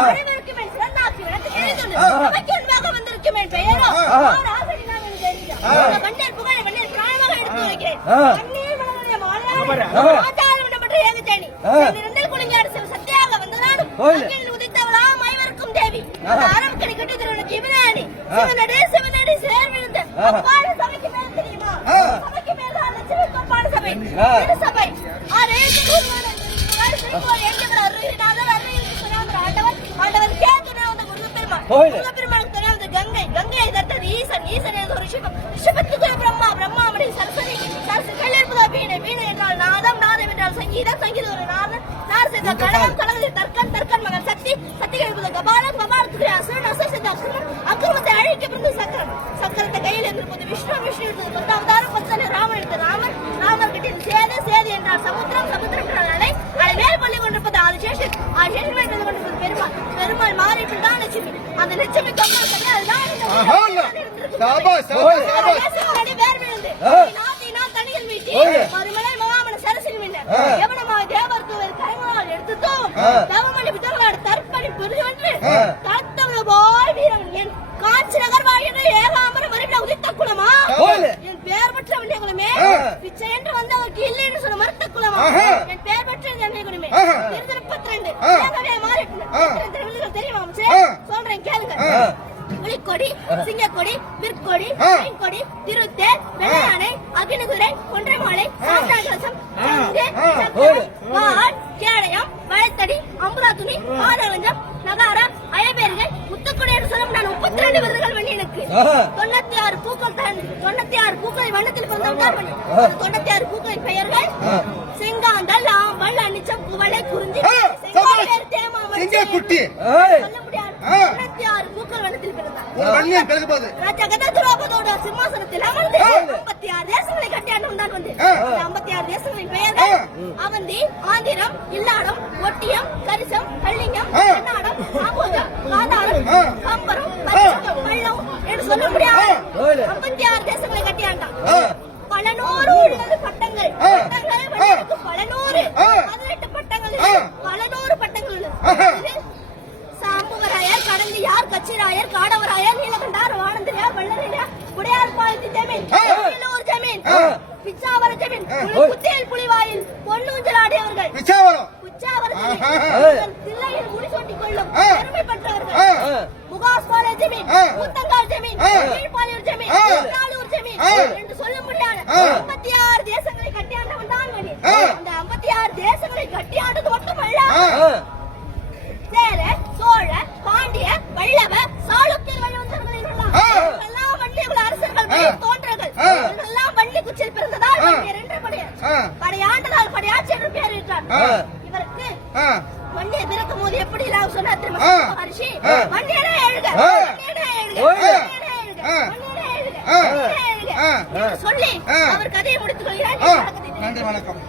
அனைவருக்கும் என் சிறந்தாட்சி விளக்கு தெரிந்துள்ளது. சபைக்கு முன்பாக வந்திருக்கும் என் பெயரோ ஆசிரியர் கண்ணீர் புகழை வண்ணீர் பிராயமாக எடுத்து வைக்கிறேன். கண்ணீர் மலருடைய மாலையாக ஆச்சாரம் பற்றி ஏகத்தேனி இரண்டில் குளிங்க அரசு சத்தியாக வந்ததாலும் உதித்தவளா மைவருக்கும் தேவி ஆரம்பிக்கடி கட்டி திருவனுக்கு இவனாடி சிவனடி சிவனடி சேர்விழுந்த அப்பாடு சபைக்கு மேல தெரியுமா? சபைக்கு மேல லட்சுமி கோப்பாடு சபை சபை ஆண்டவர் கேட்கிறேன் அந்த முருகப்பெருமாள் தெரியாத கங்கை கங்கையை தட்டது ஈசன் ஈசன் ஒரு ரிஷபத்துக்கு பிரம்மா பிரம்மாமணி சரஸ்வதி சரஸ்வதி இருப்பதா வீணை வீணை என்றால் நாதம் நாதம் என்றால் சங்கீதம் சங்கீதம் ஒரு நாதம் நார் செய்த கடகம் கடகத்தில் தர்க்கன் தர்க்கன் மகன் சக்தி சக்தி எழுப்பது கபாலம் கபாலத்துக்கு அசுரன் அசுரன் செய்த அசுரன் அக்கிரமத்தை அழிக்க பிறந்த சக்கரம் சக்கரத்தை கையில் இருந்திருப்பது விஷ்ணு விஷ்ணு இருந்தது பத்தாவதாரம் பத்தனை ராமன் எடுத்த ராமன் ராமர் கிட்ட சேது சேது என்றால் சமுத்திரம் சமுத்திரம் என்றால் அலை அதை மேல் கொள்ளி கொண்டிருப்பது ஆதிசேஷன் ஆதிசேஷன் மேல் கொண்டிருப்பது பெருமாள் பெருமாள் மாறிட்டு தான் லட்சுமி அந்த லட்சுமி கம்மல் அதுதான் வேர் விழுந்து நாத்தினால் தனியில் வீட்டி மறுமலை மகாமன சரசில் மின்னர் எவனமாக தேவர்த்துவர் கரைமனால் எடுத்துட்டோம் தேவமணி புத்தகளாடு தற்பணி புரிஞ்சு தத்தவள போய் வீரன் என் காட்சி நகர்வாய் என்று ஏகாமர மறுபடியும் உதித்த குலமா என் பெயர் பெற்ற வண்டிய குலமே பிச்சை என்று வந்தவருக்கு இல்லை என்று சொன்ன மறுத்த குலமா என் பெயர் பெற்ற வண்டிய குலமே 32 ஏகவே மாறிட்டு தெரியுமா சொல்றேன் கேளுங்க புலிக்கொடி சிங்கக்கொடி விற்கொடி கொடி திருத்தேர் வெள்ளையானை அகிலகுரை கொன்றைமாலை சாந்தாகலசம் கேடயம் வளைத்தடி அம்புலா துணி ஆரவஞ்சம் நகாரா அயபேர்கள் முத்துக்குடி என்று சொல்லும் நான் 32 விருதுகள் பண்ணி எனக்கு 96 பூக்கள் 96 பூக்களை வண்ணத்தில் பிறந்தவன் பண்ணி 96 பூக்களின் பெயர்கள் செங்காந்தல் ஆம்பல் அனிச்சம் குவளை குறிஞ்சி குட்டி சொல்ல முடியாது 96 பூக்கள் வண்ணத்தில் பிறந்தார் சிம்மாசனத்தில் அமர்ந்து 56 தேசங்களை கட்டியாண்டம் தான் வந்து 56 தேசங்களின் பெயர்கள் அவந்தி ஆந்திரம் இல்லாடம் ஒட்டியம் கரிசம் கள்ளிங்கம் கர்நாடம் சாபோஜம் காதாரம் கம்பரம் பள்ளம் என்று சொல்ல முடியாது 56 தேசங்களை கட்டியாண்டான் பல நூறு உள்ளது பட்டங்கள் பல நூறு 18 பட்டங்கள் பல நூறு பட்டங்கள் உள்ளது சாம்புவராயர் கடந்தியார் கச்சிராயர் காடவராயர் நீலகண்டார் வானந்திரியார் வள்ளரையார் உடையார் பாலத்தி ஜமீன் ஒரு ஜமீன் பிச்சாவர ஜமீன் குத்தேல் புலிவாயில் பொன்னூஞ்சல் ஆடியவர்கள் பிச்சாவர தில்லையில் முடி சூட்டிக் கொள்ளும் பெருமை பெற்றவர்கள் முகாஸ்பால ஜமீன் முத்தங்கால் ஜமீன் கீழ்பாலியூர் ஜமீன் நாளூர் ஜமீன் என்று சொல்ல முடியாது 56 தேசங்களை கட்டியாண்டவன் தான் மணி அந்த 56 தேசங்களை கட்டியாண்டது மட்டுமல்ல சேர சோழ பாண்டிய பல்லவ சாளுக்கியர் வழிவந்தவர்கள் எல்லாம் வண்டியகுல அரசர்கள் தோன்றர்கள் எல்லாம் வள்ளி குச்சில் பிறந்ததால் படையாண்டதால் படையாட்சி என்று பெயரிட்டார் இவருக்கு வண்டியை பிறக்கும் போது எப்படி எல்லாம் சொன்னார் மகர்ஷி வண்டியடே எழுக சொல்லி அவர் கதையை முடித்துக் கொள்கிறார். நன்றி, வணக்கம்.